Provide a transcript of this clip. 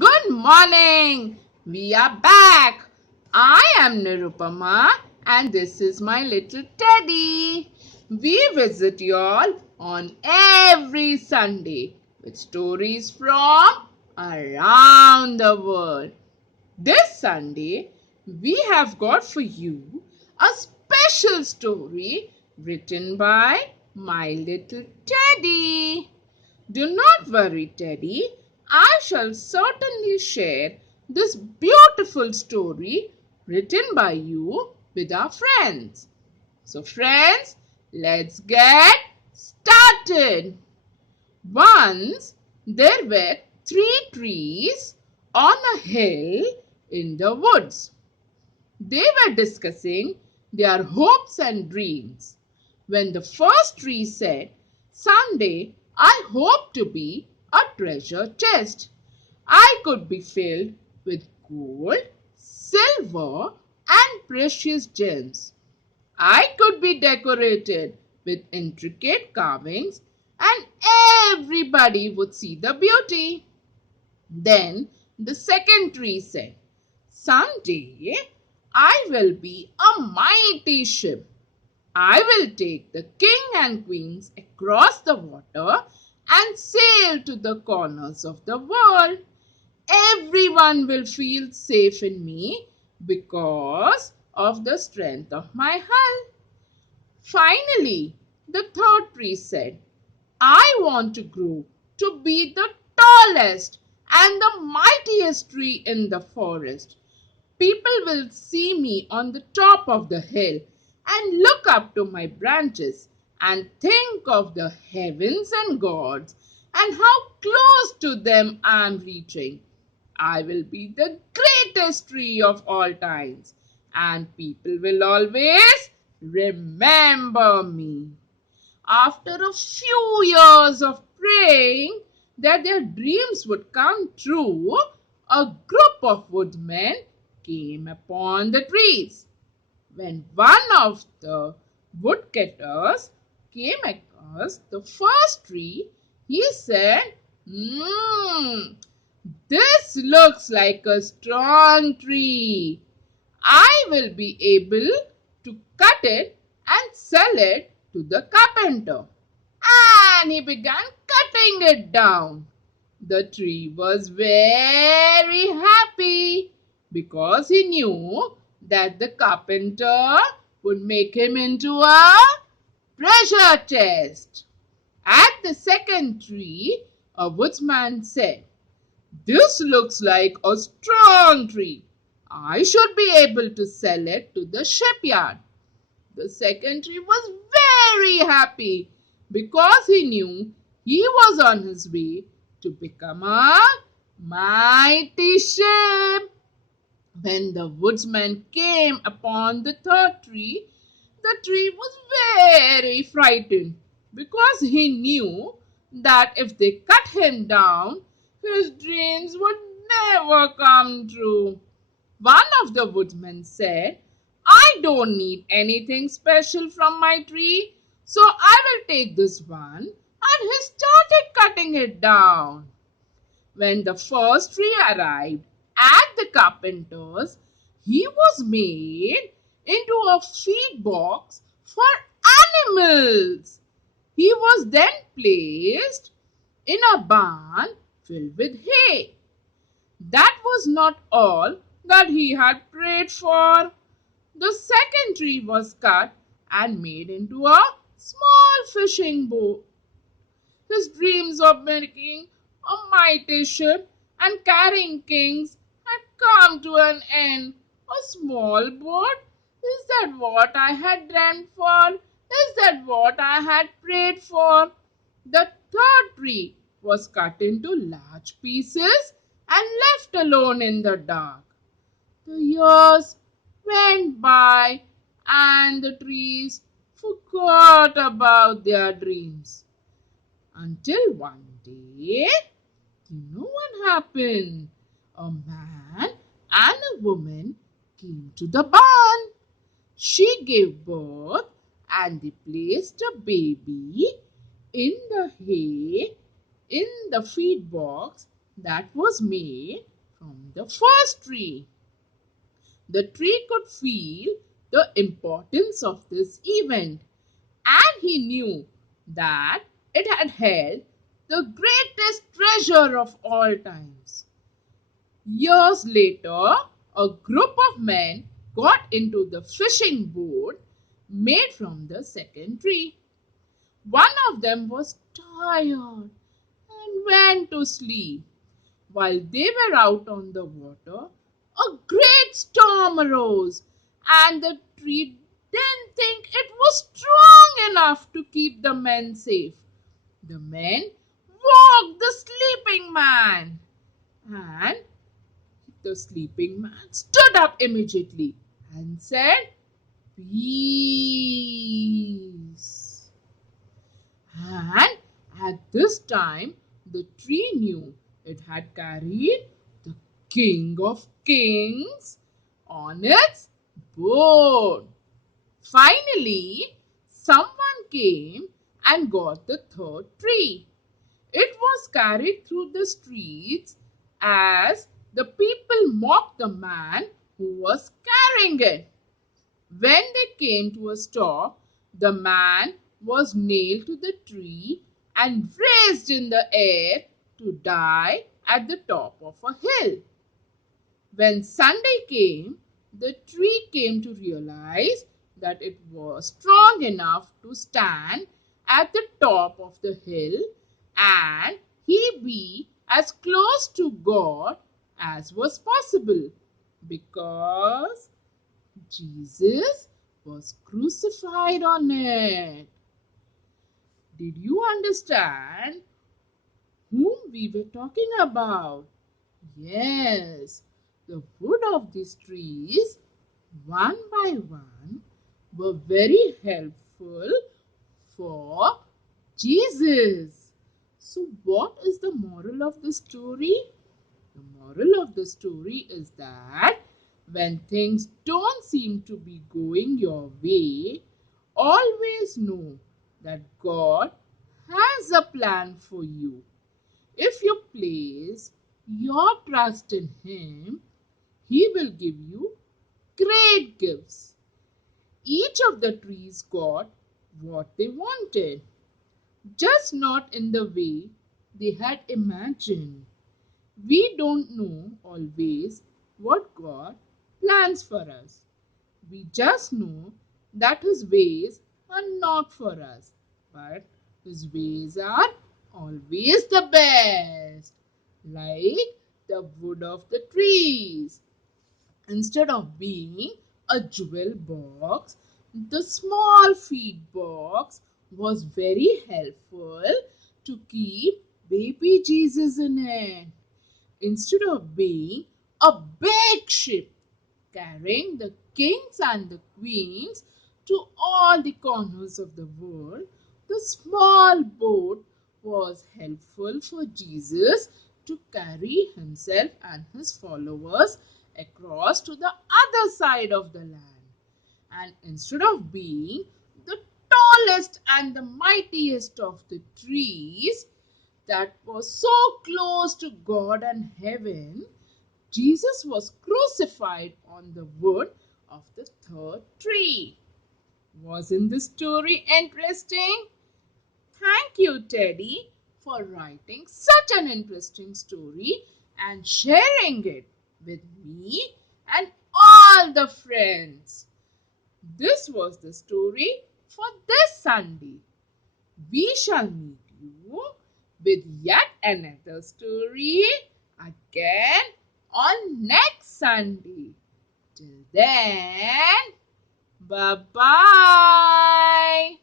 Good morning. We are back. I am Nirupama and this is my little teddy. We visit y'all on every Sunday with stories from around the world. This Sunday, we have got for you a special story written by my little teddy. Do not worry, Teddy. I shall certainly share this beautiful story written by you with our friends. So, friends, let's get started. Once there were three trees on a hill in the woods. They were discussing their hopes and dreams when the first tree said, "Someday I hope to be a treasure chest. I could be filled with gold, silver, and precious gems. I could be decorated with intricate carvings, and everybody would see the beauty." Then the second tree said, "Someday I will be a mighty ship. I will take the king and queens across the water and sail to the corners of the world. Everyone will feel safe in me because of the strength of my hull." Finally, the third tree said, "I want to grow to be the tallest and the mightiest tree in the forest. People will see me on the top of the hill and look up to my branches and think of the heavens and gods and how close to them I am reaching. I will be the greatest tree of all times, and people will always remember me." After a few years of praying that their dreams would come true, a group of woodmen came upon the trees. When one of the woodcutters came across the first tree, he said, "This looks like a strong tree. I will be able to cut it and sell it to the carpenter." And he began cutting it down. The tree was very happy because he knew that the carpenter would make him into a treasure chest. At the second tree, a woodsman said, "This looks like a strong tree. I should be able to sell it to the shipyard." The secretary was very happy because he knew he was on his way to become a mighty ship. When the woodsman came upon the third tree, the tree was very frightened because he knew that if they cut him down, his dreams would never come true. One of the woodmen said, "I don't need anything special from my tree, so I will take this one." And he started cutting it down. When the first tree arrived at the carpenter's, he was made into a feed box for animals. He was then placed in a barn filled with hay. That was not all that he had prayed for. The second tree was cut and made into a small fishing boat. His dreams of making a mighty ship and carrying kings had come to an end. A small boat? Is that what I had dreamed for? Is that what I had prayed for? The third tree was cut into large pieces and left alone in the dark. The years went by and the trees forgot about their dreams. Until one day, you know what happened? A man and a woman came to the barn. She gave birth and they placed a baby in the hay in the feed box that was made from the first tree. The tree could feel the importance of this event, and he knew that it had held the greatest treasure of all times. Years later, a group of men got into the fishing boat made from the second tree. One of them was tired and went to sleep. While they were out on the water, a great storm arose, and the tree didn't think it was strong enough to keep the men safe. The men woke the sleeping man, and the sleeping man stood up immediately and said, "Peace." And at this time, the tree knew it had carried the King of Kings on its boat. Finally, someone came and got the third tree. It was carried through the streets as the people mocked the man who was carrying it. When they came to a stop, the man was nailed to the tree and raised in the air to die at the top of a hill. When Sunday came, the tree came to realize that it was strong enough to stand at the top of the hill and he be as close to God as was possible because Jesus was crucified on it. Did you understand whom we were talking about? Yes, the wood of these trees, one by one, were very helpful for Jesus. So, what is the moral of the story? The moral of the story is that when things don't seem to be going your way, always know that God has a plan for you. If you place your trust in Him, He will give you great gifts. Each of the trees got what they wanted, just not in the way they had imagined. We don't know always what God plans for us. We just know that His ways are not for us, but His ways are always the best, like the wood of the trees. Instead of being a jewel box, the small feed box was very helpful to keep baby Jesus in it. Instead of being a big ship carrying the kings and the queens to all the corners of the world, the small boat was helpful for Jesus to carry himself and his followers across to the other side of the land. And instead of being the tallest and the mightiest of the trees that was so close to God and heaven, Jesus was crucified on the wood of the third tree. Wasn't the story interesting? Thank you, Teddy, for writing such an interesting story and sharing it with me and all the friends. This was the story for this Sunday. We shall meet you with yet another story again on next Sunday. Till then, bye bye.